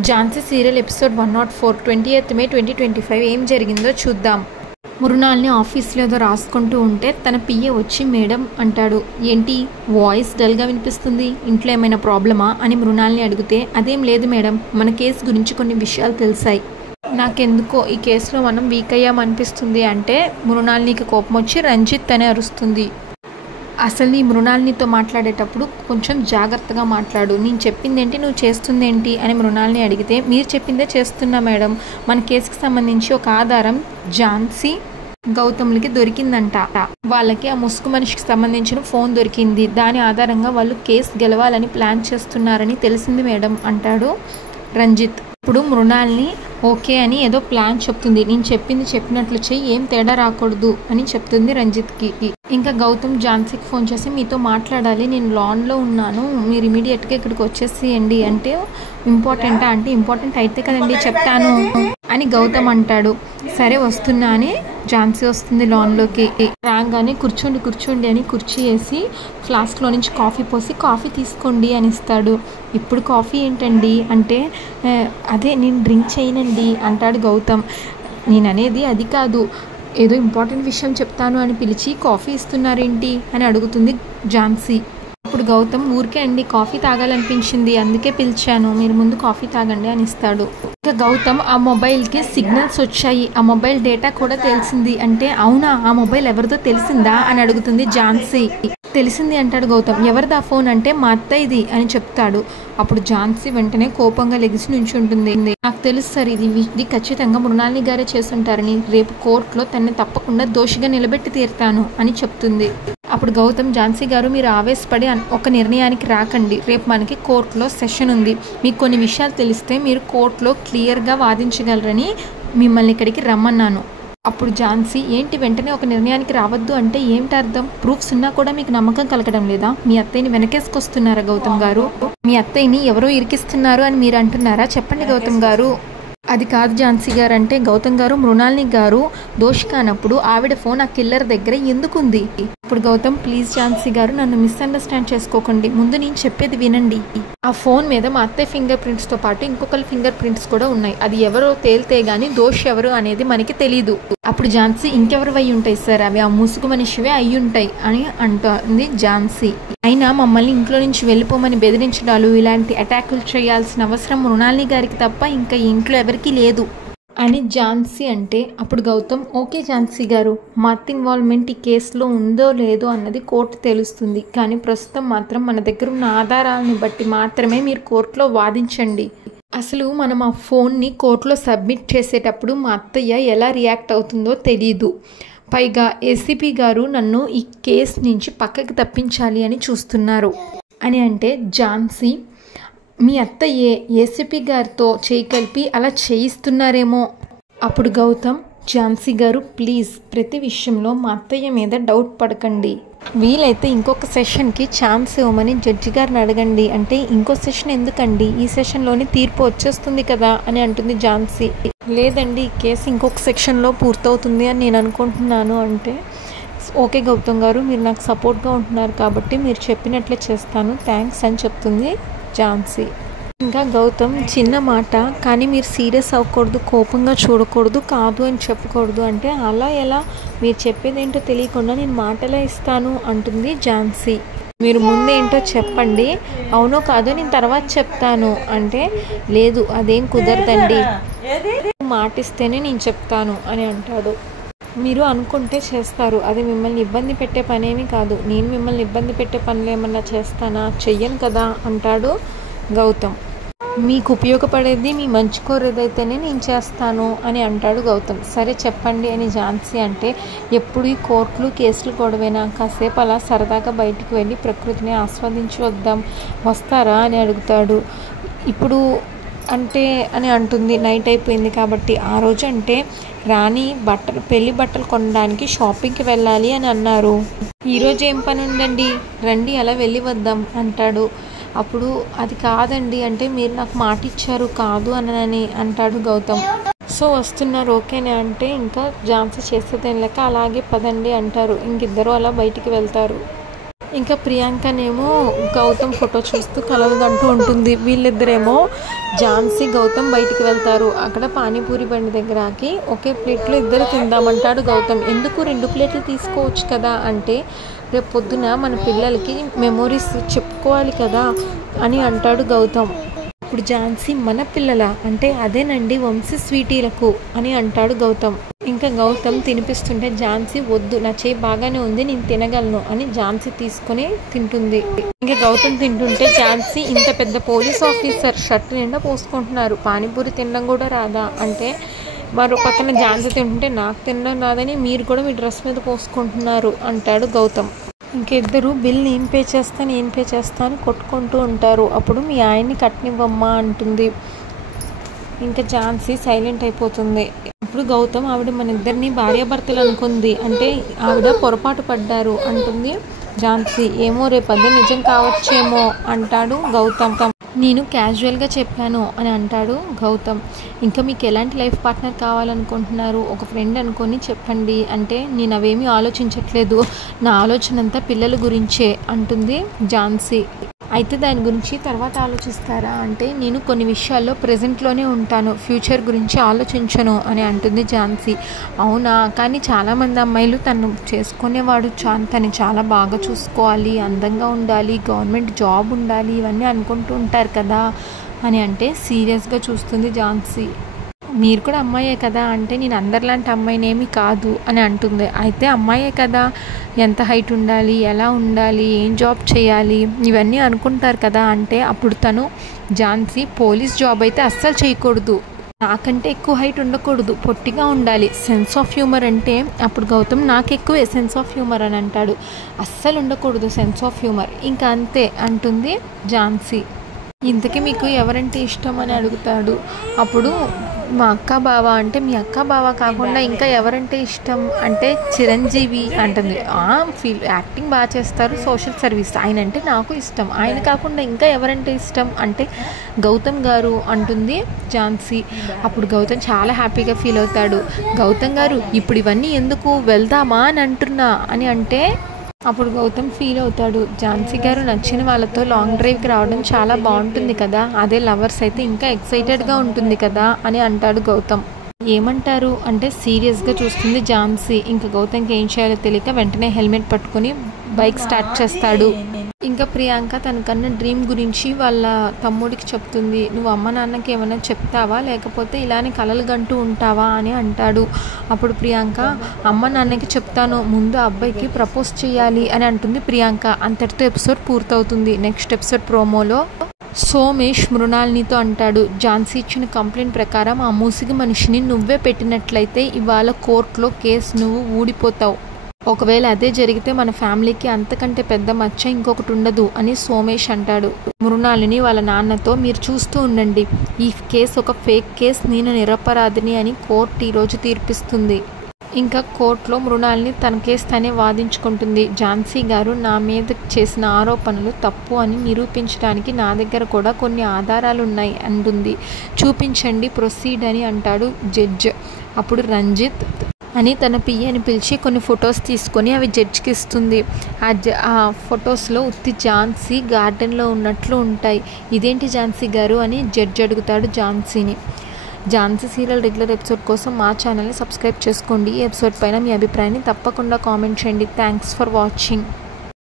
Jhansi serial episode 104 28th May 2025 ఏం జరిగిందో చూద్దాం. మృణాల్ని ఆఫీస్లో ఏదో రాసుకుంటూ ఉంటే తన పిఏ వచ్చి మేడం అంటాడు. ఏంటి వాయిస్ డల్గా వినిపిస్తుంది, ఇంట్లో ఏమైనా ప్రాబ్లమా అని మృణాల్ని అడిగితే అదేం లేదు మేడం, మన కేసు గురించి కొన్ని విషయాలు తెలిసాయి. నాకెందుకో ఈ కేసులో మనం వీక్ అయ్యామనిపిస్తుంది అంటే మృణాల్నికి కోపం వచ్చి రంజిత్ అని అరుస్తుంది. అసలు నీ మృణాల్నితో మాట్లాడేటప్పుడు కొంచెం జాగ్రత్తగా మాట్లాడు, నేను చెప్పిందేంటి నువ్వు చేస్తుందేంటి అని మృణాల్ని అడిగితే మీరు చెప్పిందే చేస్తున్నా మేడం, మన కేసుకి సంబంధించి ఒక ఆధారం ఝాన్సీ గౌతమ్లకి దొరికిందంట. వాళ్ళకి ఆ ముసుగు మనిషికి సంబంధించిన ఫోన్ దొరికింది, దాని ఆధారంగా వాళ్ళు కేసు గెలవాలని ప్లాన్ చేస్తున్నారని తెలిసింది మేడం అంటాడు రంజిత్. ఇప్పుడు మృణాల్ని ఓకే అని ఏదో ప్లాన్ చెప్తుంది, నేను చెప్పింది చెప్పినట్లు చెయ్యి, ఏం తేడా రాకూడదు అని చెప్తుంది రంజిత్కి. ఇంకా గౌతమ్ ఝాన్సీకి ఫోన్ చేసి మీతో మాట్లాడాలి, నేను లాన్లో ఉన్నాను, మీరు ఇమీడియట్గా ఇక్కడికి వచ్చేసేయండి అంటే ఇంపార్టెంటా అంటే ఇంపార్టెంట్ అయితే కదండి చెప్తాను అని గౌతమ్ అంటాడు. సరే వస్తున్నా అని ఝాన్సీ వస్తుంది లాన్లోకి. రాగానే కూర్చోండి అని కుర్చీ వేసి ఫ్లాస్క్లో నుంచి కాఫీ పోసి కాఫీ తీసుకోండి అని ఇస్తాడు. ఇప్పుడు కాఫీ ఏంటండి అంటే అదే నేను డ్రింక్ చేయనండి అంటాడు గౌతమ్. నేను అనేది అది కాదు, ఏదో ఇంపార్టెంట్ విషయం చెప్తాను అని పిలిచి కాఫీ ఇస్తున్నారేంటి అని అడుగుతుంది ఝాన్సీ. ఇప్పుడు గౌతమ్ ఊరికే అండి కాఫీ తాగాలనిపించింది అందుకే పిలిచాను, మీరు ముందు కాఫీ తాగండి అని ఇస్తాడు. ఇంకా గౌతమ్ ఆ మొబైల్కి సిగ్నల్స్ వచ్చాయి, ఆ మొబైల్ డేటా కూడా తెలిసింది అంటే అవునా ఆ మొబైల్ ఎవరిదో తెలిసిందా అని అడుగుతుంది ఝాన్సీ. తెలిసింది అంటాడు గౌతమ్. ఎవరిదా ఫోన్ అంటే మా అత్తయ్యది అని చెప్తాడు. అప్పుడు ఝాన్సీ వెంటనే కోపంగా లెగిసి నుంచుంటుంది. నాకు తెలుసు సార్ ఇది ఖచ్చితంగా మృణాల్ని గారే చేస్తుంటారని, రేపు కోర్టులో తనని తప్పకుండా దోషిగా నిలబెట్టి తీరుతాను అని చెప్తుంది. అప్పుడు గౌతమ్ ఝాన్సీ గారు మీరు ఆవేశపడి ఒక నిర్ణయానికి రాకండి, రేపు మనకి కోర్టులో సెషన్ ఉంది, మీకు కొన్ని విషయాలు తెలిస్తే మీరు కోర్టులో క్లియర్గా వాదించగలరని మిమ్మల్ని ఇక్కడికి రమ్మన్నాను. అప్పుడు ఝాన్సీ ఏంటి వెంటనే ఒక నిర్ణయానికి రావద్దు అంటే ఏమిటి అర్థం, ప్రూఫ్స్ ఉన్నా కూడా మీకు నమ్మకం కలగడం లేదా, మీ అత్తయ్యని వెనకేసుకొస్తున్నారా గౌతమ్ గారు, మీ అత్తయ్యని ఎవరో ఇరికిస్తున్నారు అని మీరు అంటున్నారా, చెప్పండి గౌతమ్ గారు. అది కాదు ఝాన్సీ గారు అంటే గౌతమ్ గారు మృణాల్ని గారు దోషి కానప్పుడు ఆవిడ ఫోన్ ఆ కిల్లర్ దగ్గర ఎందుకుంది. ఇప్పుడు గౌతమ్ ప్లీజ్ ఝాన్సీ గారు నన్ను మిస్అండర్స్టాండ్ చేసుకోకండి, ముందు నేను చెప్పేది వినండి, ఆ ఫోన్ మీద మా అత్తయ్య ఫింగర్ ప్రింట్స్తో పాటు ఇంకొకరి ఫింగర్ ప్రింట్స్ కూడా ఉన్నాయి, అది ఎవరో తేలితే గానీ దోషి ఎవరు అనేది మనకి తెలీదు. అప్పుడు ఝాన్సీ ఇంకెవరు అయి ఉంటాయి సార్, అవి ఆ ముసుగు మనిషివే అయి ఉంటాయి అని అంటుంది ఝాన్సీ. అయినా మమ్మల్ని ఇంట్లో నుంచి వెళ్ళిపోమని బెదిరించడాలు ఇలాంటి అటాకులు చేయాల్సిన అవసరం మృణాల్ని గారికి తప్ప ఇంకా ఇంట్లో ఎవరికీ లేదు అని ఝాన్సీ అంటే అప్పుడు గౌతమ్ ఓకే ఝాన్సీ గారు మా అత్త ఇన్వాల్వ్మెంట్ ఈ కేసులో ఉందో లేదో అన్నది కోర్టు తెలుస్తుంది, కానీ ప్రస్తుతం మాత్రం మన దగ్గర ఉన్న ఆధారాలను బట్టి మాత్రమే మీరు కోర్టులో వాదించండి. అసలు మనం ఆ ఫోన్ని కోర్టులో సబ్మిట్ చేసేటప్పుడు మా అత్తయ్య ఎలా రియాక్ట్ అవుతుందో తెలీదు, పైగా ఏసీపీ గారు నన్ను ఈ కేసు నుంచి పక్కకి తప్పించాలి అని చూస్తున్నారు అని అంటే ఝాన్సీ మీ అత్తయ్యే ఏసీపీ గారితో చేయి కలిపి అలా చేయిస్తున్నారేమో. అప్పుడు గౌతమ్ ఝాన్సీ గారు ప్లీజ్ ప్రతి విషయంలో మా అత్తయ్య మీద డౌట్ పడకండి, వీలైతే ఇంకొక సెషన్కి ఛాన్స్ ఇవ్వమని జడ్జి గారిని అడగండి అంటే ఇంకో సెషన్ ఎందుకండి, ఈ సెషన్లోనే తీర్పు వచ్చేస్తుంది కదా అని అంటుంది ఝాన్సీ. లేదండి కేసు ఇంకొక సెక్షన్లో పూర్తవుతుంది అని నేను అనుకుంటున్నాను అంటే ఓకే గౌతమ్ గారు మీరు నాకు సపోర్ట్గా ఉంటున్నారు కాబట్టి మీరు చెప్పినట్లే చేస్తాను, థ్యాంక్స్ అని చెప్తుంది ఝాన్సీ. ఇంకా గౌతమ్ చిన్న మాట కానీ మీరు సీరియస్ అవ్వకూడదు, కోపంగా చూడకూడదు, కాదు అని చెప్పకూడదు అంటే అలా ఎలా, మీరు చెప్పేదేంటో తెలియకుండా నేను మాటలా ఇస్తాను అంటుంది ఝాన్సీ. మీరు ముందేంటో చెప్పండి, అవునో కాదో నేను తర్వాత చెప్తాను అంటే లేదు అదేం కుదరదండి, మాట ఇస్తేనే నేను చెప్తాను అని అంటాడు. మీరు అనుకుంటే చేస్తారు, అది మిమ్మల్ని ఇబ్బంది పెట్టే పనేమీ కాదు, నేను మిమ్మల్ని ఇబ్బంది పెట్టే పనులు ఏమన్నా చేస్తానా, చెయ్యను కదా అంటాడు గౌతమ్. మీకు ఉపయోగపడేది మీ మంచి కోరేదైతేనే నేను చేస్తాను అని అంటాడు గౌతమ్. సరే చెప్పండి అని ఝాన్సీ అంటే ఎప్పుడు ఈ కోర్టులు కేసులు గొడవేనా, కాసేపు అలా సరదాగా బయటికి వెళ్ళి ప్రకృతిని ఆస్వాదించి వస్తారా అని అడుగుతాడు. ఇప్పుడు అంటే అని అంటుంది నైట్ అయిపోయింది కాబట్టి. ఆ రోజు అంటే రాణి పెళ్లి బట్టలు కొనడానికి షాపింగ్కి వెళ్ళాలి అని అన్నారు, ఈరోజు ఏం పని ఉందండి రండి అలా వెళ్ళి వద్దాం అంటాడు. అప్పుడు అది కాదండి అంటే మీరు నాకు మాట ఇచ్చారు కాదు అని అంటాడు గౌతమ్. సో వస్తున్నారు ఓకేనే అంటే ఇంకా ఝాన్సీ చేసేదేం లేక అలాగే పదండి అంటారు. ఇంకిద్దరు అలా బయటికి వెళ్తారు. ఇంకా ప్రియాంకనేమో గౌతమ్ ఫోటో చూస్తూ కలలుగంటూ ఉంటుంది. వీళ్ళిద్దరేమో ఝాన్సీ గౌతమ్ బయటికి వెళ్తారు. అక్కడ పానీపూరి బండి దగ్గరకి ఒకే ప్లేట్లో ఇద్దరు తిందామంటాడు గౌతమ్. ఎందుకు 2 ప్లేట్లు తీసుకోవచ్చు కదా అంటే, రేపు పొద్దున మన పిల్లలకి మెమోరీస్ చెప్పుకోవాలి కదా అని అంటాడు గౌతమ్. ఇప్పుడు ఝాన్సీ మన పిల్లల అంటే అదేనండి వంశీ స్వీటీలకు అని అంటాడు గౌతమ్. ఇంకా గౌతమ్ తినిపిస్తుంటే ఝాన్సీ వద్దు, నా చేయి బాగానే ఉంది, నేను తినగలను అని ఝాన్సీ తీసుకొని తింటుంది. ఇంకా గౌతమ్ తింటుంటే ఝాన్సీ ఇంత పెద్ద పోలీస్ ఆఫీసర్ షర్ట్ నిండా పోసుకుంటున్నారు, పానీపూరి తినడం కూడా రాదా అంటే, మరో పక్కన ఝాన్సీ తింటుంటే నాకు తినడం రాదని మీరు కూడా మీ డ్రెస్ మీద పోసుకుంటున్నారు అంటాడు గౌతమ్. ఇంకిద్దరు బిల్ నేను పే చేస్తాను అని కొట్టుకుంటూ ఉంటారు. అప్పుడు మీ ఆయన్ని కట్టనివ్వమ్మా అంటుంది. ఇంకా ఝాన్సీ సైలెంట్ అయిపోతుంది. ఇప్పుడు గౌతమ్ ఆవిడ మన ఇద్దరిని భార్యాభర్తలు అనుకుంది అంటే ఆవిడ పొరపాటు పడ్డారు అంటుంది ఝాన్సీ. ఏమో రేపు అదే నిజం కావచ్చేమో అంటాడు గౌతమ్. నేను క్యాజువల్గా చెప్పాను అని అంటాడు గౌతమ్. ఇంకా మీకు ఎలాంటి లైఫ్ పార్ట్నర్ కావాలనుకుంటున్నారు, ఒక ఫ్రెండ్ అనుకొని చెప్పండి అంటే, నేను అవేమీ ఆలోచించట్లేదు, నా ఆలోచన అంతా పిల్లల గురించే అంటుంది ఝాన్సీ. అయితే దాని గురించి తర్వాత ఆలోచిస్తారా అంటే, నేను కొన్ని విషయాల్లో ప్రజెంట్లోనే ఉంటాను, ఫ్యూచర్ గురించి ఆలోచించను అని అంటుంది ఝాన్సీ. అవునా, కానీ చాలామంది అమ్మాయిలు తను చేసుకునేవాడు తను చాలా బాగా చూసుకోవాలి, అందంగా ఉండాలి, గవర్నమెంట్ జాబ్ ఉండాలి, ఇవన్నీ అనుకుంటూ ఉంటారు కదా అని అంటే సీరియస్గా చూస్తుంది ఝాన్సీ. మీరు కూడా అమ్మాయే కదా అంటే, నేను అందరిలాంటి అమ్మాయినేమి కాదు అని అంటుంది. అయితే అమ్మాయే కదా, ఎంత హైట్ ఉండాలి, ఎలా ఉండాలి, ఏం జాబ్ చేయాలి, ఇవన్నీ అనుకుంటారు కదా అంటే, అప్పుడు తను ఝాన్సీ పోలీస్ జాబ్ అయితే అస్సలు చేయకూడదు, నాకంటే ఎక్కువ హైట్ ఉండకూడదు, పొట్టిగా ఉండాలి, సెన్స్ ఆఫ్ హ్యూమర్ అంటే, అప్పుడు గౌతమ్ నాకు ఎక్కువే సెన్స్ ఆఫ్ హ్యూమర్ అని అంటాడు. అస్సలు ఉండకూడదు సెన్స్ ఆఫ్ హ్యూమర్, ఇంకా అంతే అంటుంది ఝాన్సీ. ఇంతకీ మీకు ఎవరంటే ఇష్టం అని అడుగుతాడు. అప్పుడు మా అక్క బావ అంటే, మీ అక్క బావ కాకుండా ఇంకా ఎవరంటే ఇష్టం అంటే చిరంజీవి అంటుంది. యాక్టింగ్ బాగా చేస్తారు, సోషల్ సర్వీస్, ఆయన అంటే నాకు ఇష్టం, ఆయన కాకుండా ఇంకా ఎవరంటే ఇష్టం అంటే గౌతమ్ గారు అంటుంది ఝాన్సీ. అప్పుడు గౌతమ్ చాలా హ్యాపీగా ఫీల్ అవుతాడు. గౌతమ్ గారు ఇప్పుడు ఇవన్నీ ఎందుకు, వెళ్దామా అని అంటున్నా అని అంటే, అప్పుడు గౌతమ్ ఫీల్ అవుతాడు. ఝాన్సీ గారు నచ్చిన వాళ్ళతో లాంగ్ డ్రైవ్కి రావడం చాలా బాగుంటుంది కదా, అదే లవర్స్ అయితే ఇంకా ఎక్సైటెడ్గా ఉంటుంది కదా అని అంటాడు గౌతమ్. ఏమంటారు అంటే సీరియస్గా చూస్తుంది ఝాన్సీ. ఇంకా గౌతమ్కి ఏం చేయాలో తెలియక వెంటనే హెల్మెట్ పట్టుకొని బైక్ స్టార్ట్ చేస్తాడు. ఇంకా ప్రియాంక తనకన్నా డ్రీమ్ గురించి వాళ్ళ తమ్ముడికి చెప్తుంది. నువ్వు అమ్మ నాన్నకి ఏమైనా చెప్తావా, లేకపోతే ఇలానే కలలు గంటూ ఉంటావా అని అంటాడు. అప్పుడు ప్రియాంక, అమ్మ నాన్నకి చెప్తాను, ముందు అబ్బాయికి ప్రపోజ్ చేయాలి అని అంటుంది ప్రియాంక. అంతటితో ఎపిసోడ్ పూర్తవుతుంది. నెక్స్ట్ ఎపిసోడ్ ప్రోమోలో సోమేష్ మృణాలినితో అంటాడు, ఝాన్సీ ఇచ్చిన కంప్లైంట్ ప్రకారం ఆ మూసిగి మనిషిని నువ్వే పెట్టినట్లయితే ఇవాళ కోర్టులో కేసు నువ్వు ఊడిపోతావు, ఒకవేళ అదే జరిగితే మన ఫ్యామిలీకి అంతకంటే పెద్ద మచ్చ ఇంకొకటి ఉండదు అని సోమేష్ అంటాడు. మృణాలిని వాళ్ళ నాన్నతో, మీరు చూస్తూ ఉండండి, ఈ కేసు ఒక ఫేక్ కేసు, నేను నిరపరాధిని అని కోర్టు ఈరోజు తీర్పిస్తుంది. ఇంకా కోర్టులో మృణాలిని తన కేసు తనే వాదించుకుంటుంది. ఝాన్సీ గారు నా మీద చేసిన ఆరోపణలు తప్పు అని నిరూపించడానికి నా దగ్గర కూడా కొన్ని ఆధారాలు ఉన్నాయి అంటుంది. చూపించండి, ప్రొసీడ్ అని అంటాడు జడ్జ్. అప్పుడు రంజిత్ అని తన పియ్యని పిలిచి కొన్ని ఫొటోస్ తీసుకొని అవి జడ్జ్కి ఇస్తుంది. ఆ ఫొటోస్లో ఉత్తి ఝాన్సీ గార్డెన్లో ఉన్నట్లు ఉంటాయి. ఇదేంటి ఝాన్సీ గారు అని జడ్జ్ అడుగుతాడు ఝాన్సీని. ఝాన్సీ సీరియల్ రెగ్యులర్ ఎపిసోడ్ కోసం మా ఛానల్ని సబ్స్క్రైబ్ చేసుకోండి. ఈ ఎపిసోడ్ పైన మీ అభిప్రాయాన్ని తప్పకుండా కామెంట్ చేయండి. Thanks for watching.